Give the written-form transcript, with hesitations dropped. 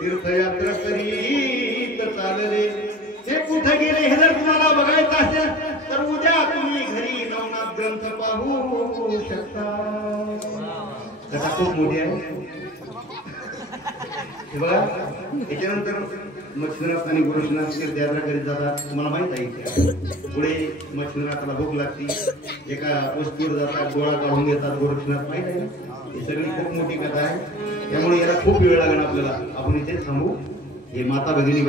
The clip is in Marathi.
तीर्थयात्रा करीत चालले. ते कुठे गेले हे जर तुम्हाला बघायचं असेल तर उद्या तुम्ही घरी नवनाथ ग्रंथ पाहू शकता. कथा खूप मोठी आहे. बघा त्याच्यानंतर मच्छिंद्रनाथ आणि गोरक्षनाथ तीर्थयात्रा करीत जातात, तुम्हाला माहित आहे की पुढे मच्छिंद्रनाथाला भूक लागती, एका वस्तूवर जातात, डोळा काढून घेतात गोरक्षनाथ, माहित आहे ना? ही सगळी खूप मोठी कथा आहे, त्यामुळे याला खूप वेळ लागणार आपल्याला. आपण इथे थांबू. हे माता भगिनी